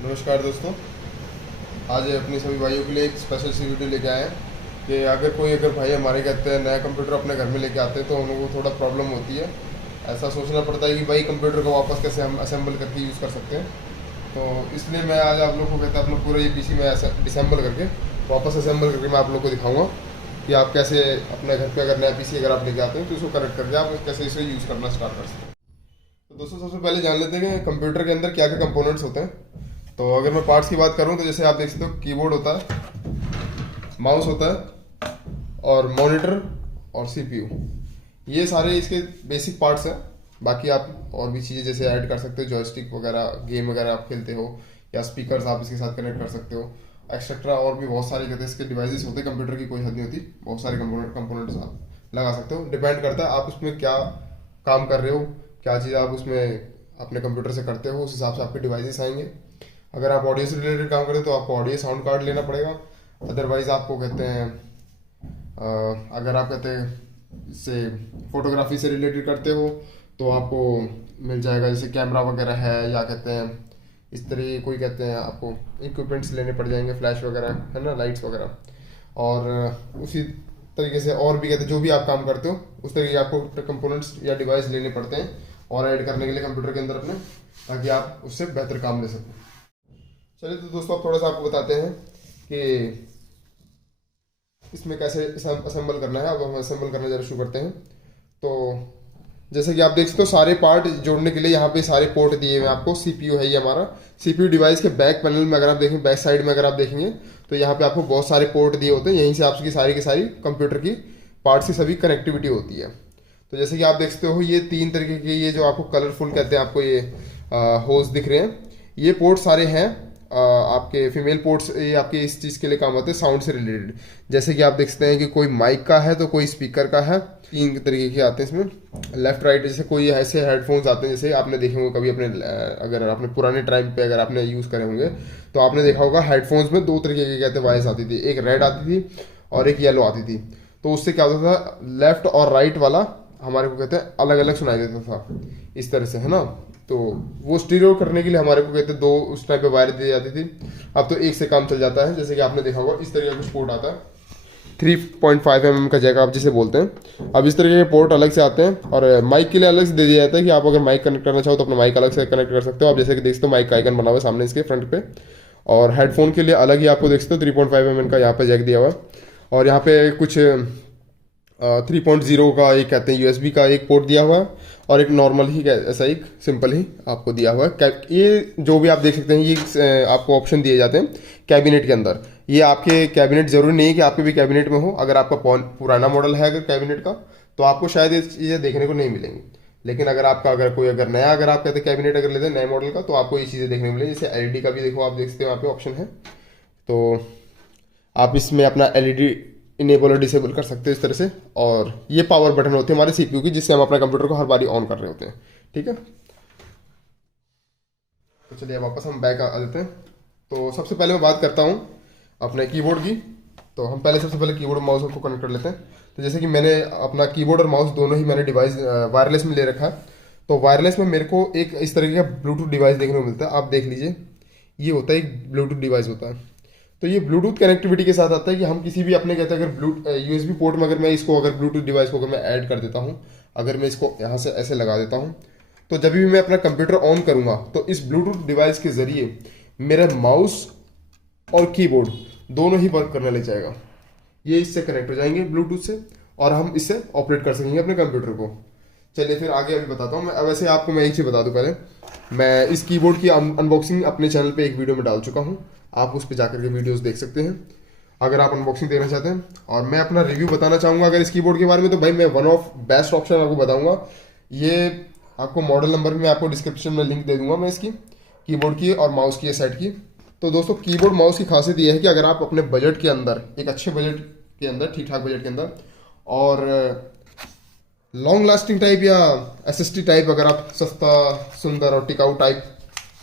नमस्कार दोस्तों। आज अपने सभी भाइयों के लिए एक स्पेशल सी वीडियो लेके आए हैं कि अगर भाई हमारे कहते हैं नया कंप्यूटर अपने घर में लेके आते हैं तो उनको थोड़ा प्रॉब्लम होती है। ऐसा सोचना पड़ता है कि भाई कंप्यूटर को वापस कैसे हम असेंबल करके यूज़ कर सकते हैं। तो इसलिए मैं आज आप लोग को कहता है अपना पूरा ये पीसी में डिसम्बल करके वापस असेंबल करके मैं आप लोग को दिखाऊंगा कि आप कैसे अपने घर पे अगर नया पीसी अगर आप लेके आते हैं तो उसको कनेक्ट करके आप कैसे इसे यूज़ करना स्टार्ट कर सकते हैं। तो दोस्तों सबसे पहले जान लेते हैं कि कंप्यूटर के अंदर क्या क्या कंपोनेंट्स होते हैं। तो अगर मैं पार्ट्स की बात करूं तो जैसे आप देख सकते हो कीबोर्ड होता है, माउस होता है और मॉनिटर और सीपीयू। ये सारे इसके बेसिक पार्ट्स हैं। बाकी आप और भी चीज़ें जैसे ऐड कर सकते हो, जॉयस्टिक वगैरह, गेम वगैरह आप खेलते हो या स्पीकर्स आप इसके साथ कनेक्ट कर सकते हो, एक्सेट्रा। और भी बहुत सारे कहते हैं इसके डिवाइसेस होते हैं। कंप्यूटर की कोई हद नहीं होती, बहुत सारे कंपोनेंट्स आप लगा सकते हो। डिपेंड करता है आप उसमें क्या काम कर रहे हो, क्या चीज़ आप उसमें अपने कंप्यूटर से करते हो, उस हिसाब से आपके डिवाइसेस आएंगे। अगर आप ऑडियो से रिलेटेड काम करें तो आपको ऑडियो साउंड कार्ड लेना पड़ेगा। अदरवाइज आपको कहते हैं अगर आप कहते हैं इससे फोटोग्राफी से रिलेटेड करते हो तो आपको मिल जाएगा, जैसे कैमरा वगैरह है या कहते हैं इस तरह कोई कहते हैं आपको इक्विपमेंट्स लेने पड़ जाएंगे, फ्लैश वगैरह है ना, लाइट्स वगैरह। और उसी तरीके से और भी कहते हैं जो भी आप काम करते हो उस तरीके के आपको कंपोनेंट्स या डिवाइस लेने पड़ते हैं और ऐड करने के लिए कंप्यूटर के अंदर अपने, ताकि आप उससे बेहतर काम ले सकें। चलिए तो दोस्तों आप थोड़ा सा आपको बताते हैं कि इसमें कैसे असेंबल करना है। अब हम असेंबल करना जरा शुरू करते हैं। तो जैसे कि आप देख सकते हो सारे पार्ट जोड़ने के लिए यहाँ पे सारे पोर्ट दिए हुए हैं आपको। सीपीयू है ये हमारा। सीपीयू डिवाइस के बैक पैनल में अगर आप देखें, बैक साइड में अगर आप देखेंगे तो यहाँ पे आपको बहुत सारे पोर्ट दिए होते हैं। यहीं से आपकी सारी की सारी कंप्यूटर की पार्ट्स की सभी कनेक्टिविटी होती है। तो जैसे कि आप देख सकते हो ये तीन तरीके के, ये जो आपको कलरफुल कहते हैं, आपको ये होल्स दिख रहे हैं, ये पोर्ट सारे हैं आपके फीमेल पोर्ट्स। ये आपके इस चीज़ के लिए काम आते हैं, साउंड से रिलेटेड। जैसे कि आप देख सकते हैं कि कोई माइक का है तो कोई स्पीकर का है। तीन तरीके के आते हैं इसमें, लेफ्ट राइट। जैसे कोई ऐसे हेडफोन्स आते हैं, जैसे आपने देखे होंगे कभी अपने, अगर आपने पुराने टाइम पे अगर आपने यूज़ करे होंगे तो आपने देखा होगा हेडफोन्स में दो तरीके के कहते हैं वायर्स आती थी, एक रेड आती थी और एक येलो आती थी। तो उससे क्या होता था, लेफ्ट और राइट वाला हमारे को कहते हैं अलग अलग सुनाई देता था, इस तरह से, है ना। तो वो स्टीरियो करने के लिए हमारे को कहते हैं दो उस टाइप पे वायर दी जाती थी। अब तो एक से काम चल जाता है। जैसे कि आपने देखा होगा इस तरह का कुछ पोर्ट आता है, 3.5 mm का जैक आप जिसे बोलते हैं। अब इस तरह के पोर्ट अलग से आते हैं और माइक के लिए अलग से दे दिया जाता है कि आप अगर माइक कनेक्ट करना चाहो तो अपना माइक अलग से कनेक्ट कर सकते हो। आप जैसे कि देख सकते हो माइक का आइकन बना हुआ है सामने इसके फ्रंट पे। और हेडफोन के लिए अलग ही आपको देख सकते हो 3.5 mm का यहाँ पे जैक दिया हुआ है। और यहाँ पे कुछ 3.0 का एक कहते हैं यूएसबी का एक पोर्ट दिया हुआ है और एक नॉर्मल ही ऐसा एक सिंपल ही आपको दिया हुआ है। ये जो भी आप देख सकते हैं ये आपको ऑप्शन दिए जाते हैं कैबिनेट के अंदर। ये आपके कैबिनेट जरूरी नहीं है कि आपके भी कैबिनेट में हो। अगर आपका पुराना मॉडल है अगर कैबिनेट का तो आपको शायद ये चीज़ें देखने को नहीं मिलेंगी। लेकिन अगर आपका अगर नया अगर आप कहते हैं कैबिनेट अगर लेते हैं नए मॉडल का तो आपको ये चीज़ें देखने को मिलेंगी। जैसे एलईडी का भी देखो, आप देख सकते हो यहाँ पे ऑप्शन है। तो आप इसमें अपना एलईडी इनेबल और डिसेबल कर सकते हो इस तरह से। और ये पावर बटन होते हैं हमारे सीपीयू की, जिससे हम अपना कंप्यूटर को हर बारी ऑन कर रहे होते हैं। ठीक है, तो चलिए वापस हम बैक आ जाते हैं। तो सबसे पहले मैं बात करता हूँ अपने कीबोर्ड की। तो हम पहले सबसे पहले कीबोर्ड और माउस को कनेक्ट कर लेते हैं। तो जैसे कि मैंने अपना कीबोर्ड और माउस दोनों ही मैंने डिवाइस वायरलेस में ले रखा है। तो वायरलेस में मेरे को एक इस तरीके का ब्लूटूथ डिवाइस देखने को मिलता है। आप देख लीजिए, ये होता है एक ब्लूटूथ डिवाइस होता है। तो ये ब्लूटूथ कनेक्टिविटी के साथ आता है कि हम किसी भी अपने कहते हैं अगर यूएसबी पोर्ट में अगर मैं इसको अगर ब्लूटूथ डिवाइस को अगर मैं ऐड कर देता हूँ, अगर मैं इसको यहाँ से ऐसे लगा देता हूँ तो जब भी मैं अपना कंप्यूटर ऑन करूँगा तो इस ब्लूटूथ डिवाइस के ज़रिए मेरा माउस और कीबोर्ड दोनों ही वर्क करने लग जाएगा। ये इससे कनेक्ट हो जाएंगे ब्लूटूथ से और हम इससे ऑपरेट कर सकेंगे अपने कंप्यूटर को। चलिए फिर आगे अभी बताता हूँ मैं। वैसे आपको मैं एक चीज़ बता दूँ पहले, मैं इस कीबोर्ड की अनबॉक्सिंग अपने चैनल पे एक वीडियो में डाल चुका हूँ। आप उस पर जाकर के वीडियोस देख सकते हैं अगर आप अनबॉक्सिंग देखना चाहते हैं। और मैं अपना रिव्यू बताना चाहूँगा अगर इस कीबोर्ड के बारे में, तो भाई मैं वन ऑफ बेस्ट ऑप्शन आपको बताऊँगा। ये आपको मॉडल नंबर भी मैं आपको डिस्क्रिप्शन में लिंक दे दूंगा मैं इसकी कीबोर्ड की और माउस की सेट की। तो दोस्तों कीबोर्ड माउस की खासियत ये है कि अगर आप अपने बजट के अंदर, एक अच्छे बजट के अंदर, ठीक ठाक बजट के अंदर, और लॉन्ग लास्टिंग टाइप या एसएसटी टाइप, अगर आप सस्ता सुंदर और टिकाऊ टाइप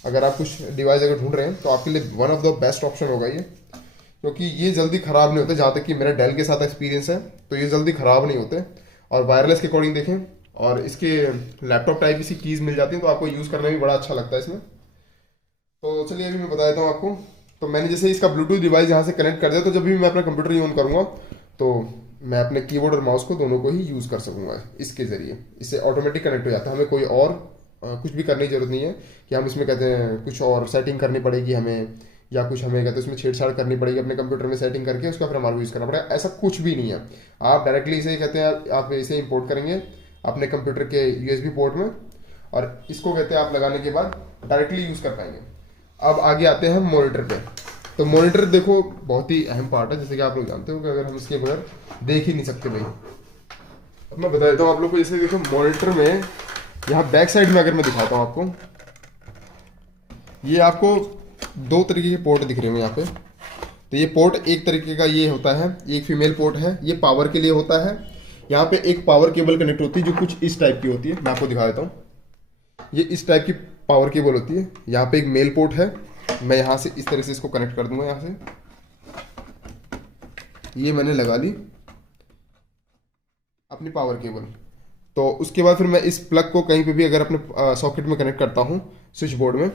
अगर आप कुछ डिवाइस अगर ढूंढ रहे हैं तो आपके लिए one of the best option होगा ये। क्योंकि ये जल्दी ख़राब नहीं होते। जहाँ तक कि मेरा डेल के साथ एक्सपीरियंस है तो ये जल्दी ख़राब नहीं होते। और वायरलेस के अकॉर्डिंग देखें और इसके लैपटॉप टाइप की कीज़ मिल जाती हैं तो आपको यूज़ करना भी बड़ा अच्छा लगता है इसमें। तो चलिए अभी मैं बता देता हूँ आपको। तो मैंने जैसे इसका ब्लूटूथ डिवाइस यहाँ से कनेक्ट कर दिया, तो जब भी मैं अपना कंप्यूटर यूज करूँगा तो मैं अपने कीबोर्ड और माउस को दोनों को ही यूज़ कर सकूँगा इसके ज़रिए। इससे ऑटोमेटिक कनेक्ट हो जाता है, हमें कोई और कुछ भी करने की जरूरत नहीं है कि हम इसमें कहते हैं कुछ और सेटिंग करनी पड़ेगी हमें, या कुछ हमें कहते हैं उसमें छेड़छाड़ करनी पड़ेगी अपने कंप्यूटर में सेटिंग करके उसका फिर हमारे को यूज़ करना पड़ेगा। ऐसा कुछ भी नहीं है। आप डायरेक्टली इसे कहते हैं आप इसे इंपोर्ट करेंगे अपने कंप्यूटर के यूएसबी पोर्ट में, और इसको कहते हैं आप लगाने के बाद डायरेक्टली यूज़ कर पाएंगे। अब आगे आते हैं मॉनिटर पे। तो मॉनिटर देखो बहुत ही अहम पार्ट है, जैसे कि आप लोग जानते हो कि अगर हम इसके बगैर देख ही नहीं सकते भाई। अब मैं बता देता हूँ आप लोग को। जैसे देखो मॉनिटर में यहाँ बैक साइड में अगर मैं दिखाता हूँ आपको, ये आपको दो तरीके के पोर्ट दिख रहे हैं यहाँ पे। तो ये पोर्ट एक तरीके का ये होता है, एक फीमेल पोर्ट है, ये पावर के लिए होता है। यहाँ पे एक पावर केबल कनेक्ट होती है जो कुछ इस टाइप की होती है, मैं आपको दिखा देता हूँ। ये इस टाइप की पावर केबल होती है। यहाँ पे एक मेल पोर्ट है, मैं यहाँ से इस तरह से इसको कनेक्ट कर दूंगा। यहाँ से ये मैंने लगा ली अपनी पावर केबल। तो उसके बाद फिर मैं इस प्लग को कहीं पे भी अगर अपने सॉकेट में कनेक्ट करता हूँ स्विच बोर्ड में,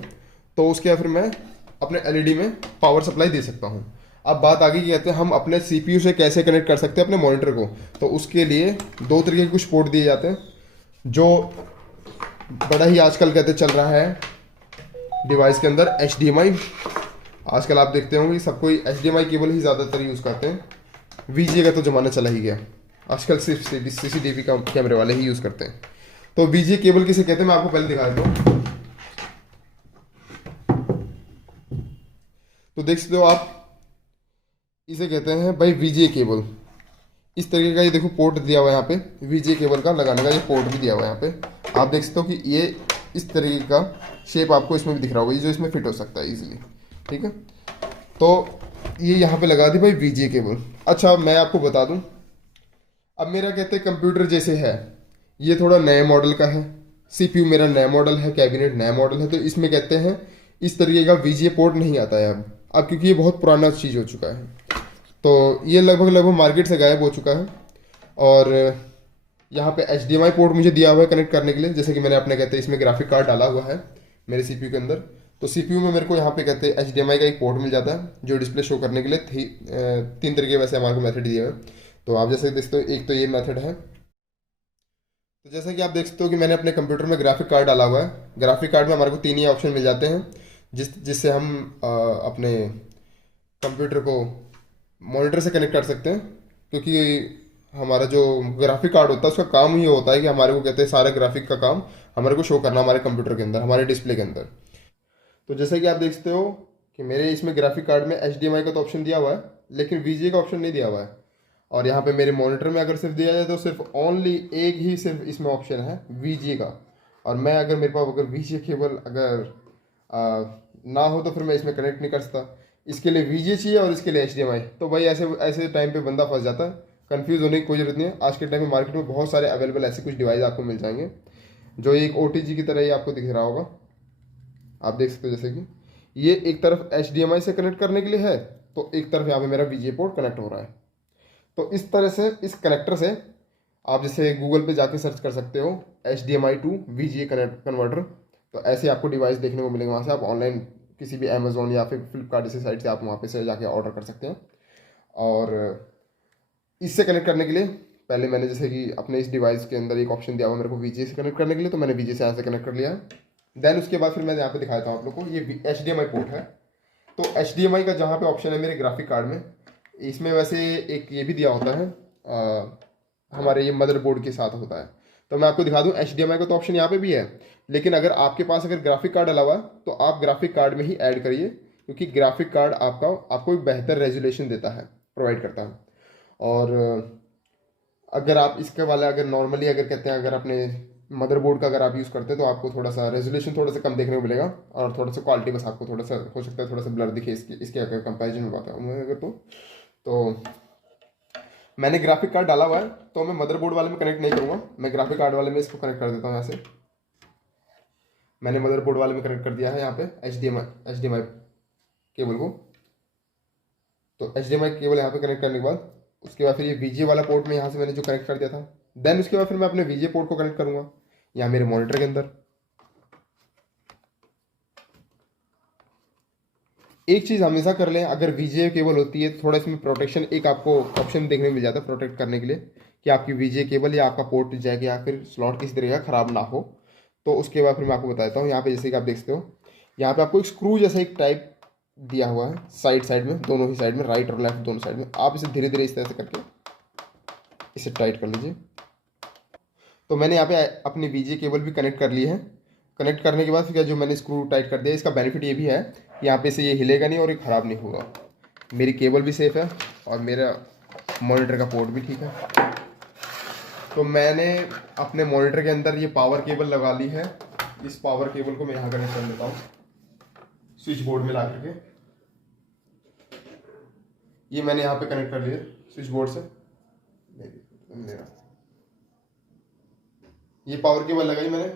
तो उसके बाद फिर मैं अपने एलईडी में पावर सप्लाई दे सकता हूँ। अब बात आगे की कहते हैं हम अपने सीपीयू से कैसे कनेक्ट कर सकते हैं अपने मॉनिटर को। तो उसके लिए दो तरीके के कुछ पोर्ट दिए जाते हैं, जो बड़ा ही आजकल कहते चल रहा है डिवाइस के अंदर, HDMI। आजकल आप देखते होंगे सब कोई HDMI केबल ही ज़्यादातर यूज़ करते हैं। VGA का तो ज़माना चला ही गया, आजकल सिर्फ CCTV का कैमरे वाले ही यूज़ करते हैं। तो VGA केबल किसे कहते हैं मैं आपको पहले दिखा देता हूँ। तो देख सकते हो आप, इसे कहते हैं भाई VGA केबल। इस तरीके का ये देखो पोर्ट दिया हुआ है यहाँ पे, VGA केबल का लगाने का ये पोर्ट भी दिया हुआ है यहाँ पे। आप देख सकते हो कि ये इस तरीके का शेप आपको इसमें भी दिख रहा होगा, ये जो इसमें फिट हो सकता है इजीली, ठीक है। तो ये यहाँ पे लगा दी भाई VGA केबल। अच्छा मैं आपको बता दूं, अब मेरा कहते हैं कंप्यूटर जैसे है ये थोड़ा नए मॉडल का है, CPU मेरा नया मॉडल है, कैबिनेट नया मॉडल है, तो इसमें कहते हैं इस तरीके का VGA पोर्ट नहीं आता है अब क्योंकि ये बहुत पुराना चीज़ हो चुका है। तो ये लगभग लगभग मार्केट से गायब हो चुका है। और यहाँ पे HDMI पोर्ट मुझे दिया हुआ है कनेक्ट करने के लिए, जैसे कि मैंने अपने कहते हैं इसमें ग्राफिक कार्ड डाला हुआ है मेरे CPU के अंदर। तो CPU में मेरे को यहाँ पे कहते हैं HDMI का एक पोर्ट मिल जाता है जो डिस्प्ले शो करने के लिए तीन तरीके वैसे हमारे को मेथड दिए हुए हैं। तो आप जैसे देख सकते हो, एक तो ये मेथड है। तो जैसे कि आप देख सकते हो कि मैंने अपने कंप्यूटर में ग्राफिक कार्ड डाला हुआ है। ग्राफिक कार्ड में हमारे को तीन ही ऑप्शन मिल जाते हैं जिससे हम अपने कंप्यूटर को मॉनिटर से कनेक्ट कर सकते हैं। क्योंकि हमारा जो ग्राफिक कार्ड होता है उसका काम ही होता है कि हमारे को कहते हैं सारे ग्राफिक का काम हमारे को शो करना हमारे कंप्यूटर के अंदर, हमारे डिस्प्ले के अंदर। तो जैसे कि आप देख सकते हो कि मेरे इसमें ग्राफिक कार्ड में HDMI का तो ऑप्शन दिया हुआ है, लेकिन VGA का ऑप्शन नहीं दिया हुआ है। और यहाँ पे मेरे मॉनिटर में अगर सिर्फ दिया जाए तो सिर्फ ओनली एक ही सिर्फ इसमें ऑप्शन है VGA का। और मैं अगर मेरे पास अगर VGA केबल अगर ना हो तो फिर मैं इसमें कनेक्ट नहीं कर सकता। इसके लिए VGA चाहिए और इसके लिए HDMI। तो भाई ऐसे ऐसे टाइम पे बंदा फंस जाता है। कंफ्यूज होने की कोई जरूरत नहीं है। आज के टाइम में मार्केट में बहुत सारे अवेलेबल ऐसे कुछ डिवाइस आपको मिल जाएंगे जो एक OTG की तरह ही आपको दिख रहा होगा। आप देख सकते हो जैसे कि ये एक तरफ HDMI से कनेक्ट करने के लिए है, तो एक तरफ यहाँ पे मेरा VGA पोर्ट कनेक्ट हो रहा है। तो इस तरह से इस कनेक्टर से आप जैसे गूगल पे जाके सर्च कर सकते हो HDMI to VGA connect converter. तो ऐसे आपको डिवाइस देखने को मिलेंगे। वहाँ से आप ऑनलाइन किसी भी अमेजोन या फिर फ्लिपकार्ट जैसे साइट से आप वहाँ पे से जाके ऑर्डर कर सकते हैं। और इससे कनेक्ट करने के लिए पहले मैंने जैसे कि अपने इस डिवाइस के अंदर एक ऑप्शन दिया हुआ मेरे को VGA से कनेक्ट करने के लिए, तो मैंने VGA से यहाँ से कनेक्ट कर लिया है। देन उसके बाद फिर मैं यहाँ पे दिखाता हूँ आप लोग को, ये HDMI पोर्ट है। तो HDMI का जहाँ पे ऑप्शन है मेरे ग्राफिक कार्ड में, इसमें वैसे एक ये भी दिया होता है हमारे ये मदरबोर्ड के साथ होता है। तो मैं आपको दिखा दूँ HDMI का तो ऑप्शन यहाँ पे भी है, लेकिन अगर आपके पास अगर ग्राफिक कार्ड अलावा तो आप ग्राफिक कार्ड में ही ऐड करिए, क्योंकि ग्राफिक कार्ड आपको एक बेहतर रेजोल्यूशन देता है, प्रोवाइड करता है। और अगर आप इसके वाला अगर नॉर्मली अगर कहते हैं अगर अपने मदरबोर्ड का अगर आप यूज़ करते हैं तो आपको थोड़ा सा रेजोल्यूशन थोड़ा सा कम देखने को मिलेगा, और थोड़ा सा क्वालिटी बस आपको थोड़ा सा हो सकता है थोड़ा सा ब्लर दिखे इसके अगर कंपैरिजन में बात है अगर तो मैंने ग्राफिक कार्ड डाला हुआ है, तो मैं मदरबोर्ड वाले में कनेक्ट नहीं करूँगा, मैं ग्राफिक कार्ड वाले में इसको कनेक्ट कर देता हूँ। यहाँ से मैंने मदरबोर्ड वाले में कनेक्ट कर दिया है यहाँ पे HDMI केबल को। तो HDMI केबल यहाँ पे कनेक्ट करने के बाद उसके बाद फिर ये VGA वाला पोर्ट में यहाँ से मैंने जो कनेक्ट कर दिया था, देन उसके बाद फिर मैं अपने VGA पोर्ट को कनेक्ट करूँगा यहाँ मेरे मॉनिटर के अंदर। एक चीज़ हमेशा कर लें, अगर वीजे केबल होती है थोड़ा इसमें प्रोटेक्शन एक आपको ऑप्शन देखने को मिल जाता है प्रोटेक्ट करने के लिए, कि आपकी वीजे केबल या आपका पोर्ट जैक या फिर स्लॉट किसी तरीके का ख़राब ना हो। तो उसके बाद फिर मैं आपको बता देता हूँ। यहाँ पे जैसे कि आप देख सकते हो, यहाँ पे आपको एक स्क्रू जैसा एक टाइप दिया हुआ है साइड साइड में, दोनों ही साइड में, राइट और लेफ्ट दोनों साइड में। आप इसे धीरे धीरे इस तरह से करके इसे टाइट कर लीजिए। तो मैंने यहाँ पे अपनी वीजे केबल भी कनेक्ट कर ली है। कनेक्ट करने के बाद फिर जो मैंने स्क्रू टाइट कर दिया, इसका बेनिफिट ये भी है कि यहाँ पे से ये हिलेगा नहीं और ये ख़राब नहीं होगा। मेरी केबल भी सेफ़ है और मेरा मॉनिटर का पोर्ट भी ठीक है। तो मैंने अपने मॉनिटर के अंदर ये पावर केबल लगा ली है। इस पावर केबल को मैं यहाँ कनेक्ट कर देता हूँ स्विच बोर्ड में ला करके। ये मैंने यहाँ पे कनेक्ट कर लिया स्विच बोर्ड से। मेरा ये पावर केबल लगाई मैंने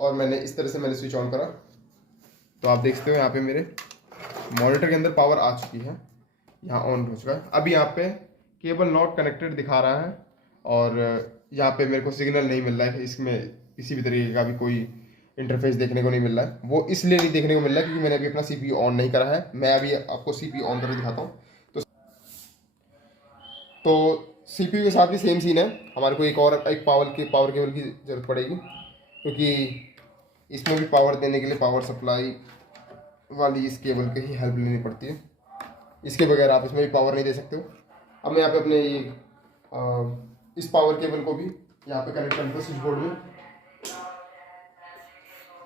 और मैंने इस तरह से मैंने स्विच ऑन करा। तो आप देख सकते हो यहाँ पे मेरे मॉनिटर के अंदर पावर आ चुकी है, यहाँ ऑन हो चुका है। अभी यहाँ पे केबल नॉट कनेक्टेड दिखा रहा है और यहाँ पे मेरे को सिग्नल नहीं मिल रहा है, इसमें किसी भी तरीके का भी कोई इंटरफेस देखने को नहीं मिल रहा है। वो इसलिए नहीं देखने को मिल रहा है क्योंकि मैंने अभी अपना सीपीयू ऑन नहीं करा है। मैं अभी आपको सीपीयू ऑन करके दिखाता हूँ। तो सीपीयू के साथ भी सेम सीन है, हमारे को एक पावर केबल की ज़रूरत पड़ेगी, क्योंकि इसमें भी पावर देने के लिए पावर सप्लाई वाली इस केबल की ही हेल्प लेनी पड़ती है। इसके बगैर आप इसमें भी पावर नहीं दे सकते हो। अब मैं यहाँ पे अपने इस पावर केबल को भी यहाँ पे कनेक्ट करता हूँ स्विच बोर्ड में।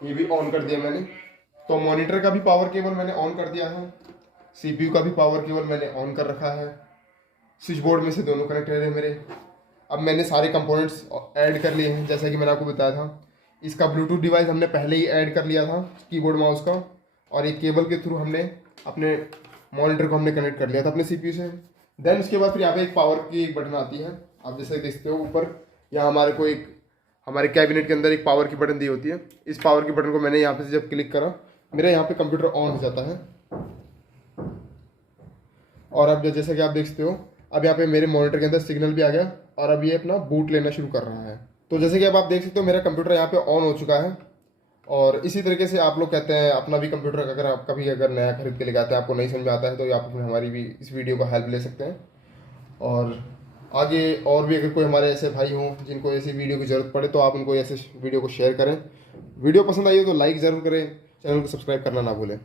ये भी ऑन कर दिया मैंने। तो मॉनिटर का भी पावर केबल मैंने ऑन कर दिया है, सीपीयू का भी पावर केबल मैंने ऑन कर रखा है। स्विच बोर्ड में से दोनों कनेक्टेड है मेरे। अब मैंने सारे कंपोनेंट्स ऐड कर लिए हैं, जैसा कि मैंने आपको बताया था। इसका ब्लूटूथ डिवाइस हमने पहले ही ऐड कर लिया था, कीबोर्ड माउस का, और एक केबल के थ्रू हमने अपने मॉनिटर को हमने कनेक्ट कर लिया था अपने सीपीयू से। देन उसके बाद फिर यहाँ पे एक पावर की एक बटन आती है, आप जैसे देख सकते हो ऊपर। यहाँ हमारे को एक हमारे कैबिनेट के अंदर एक पावर की बटन दी होती है। इस पावर की बटन को मैंने यहाँ पे जब क्लिक करा, मेरा यहाँ पे कंप्यूटर ऑन हो जाता है। और अब जैसा कि आप देख सकते हो, अब यहाँ पे मेरे मॉनिटर के अंदर सिग्नल भी आ गया और अब ये अपना बूट लेना शुरू कर रहा है। तो जैसे कि अब आप देख सकते हो, मेरा कंप्यूटर यहाँ पे ऑन हो चुका है। और इसी तरीके से आप लोग कहते हैं अपना भी कंप्यूटर अगर आप कभी अगर नया खरीद के लेके आते हैं, आपको नहीं समझ में आता है, तो आप हमारी भी इस वीडियो का हेल्प ले सकते हैं। और आगे और भी अगर कोई हमारे ऐसे भाई हों जिनको ऐसी वीडियो की ज़रूरत पड़े, तो आप उनको ऐसे वीडियो को शेयर करें। वीडियो पसंद आई हो तो लाइक ज़रूर करें, चैनल को सब्सक्राइब करना ना भूलें।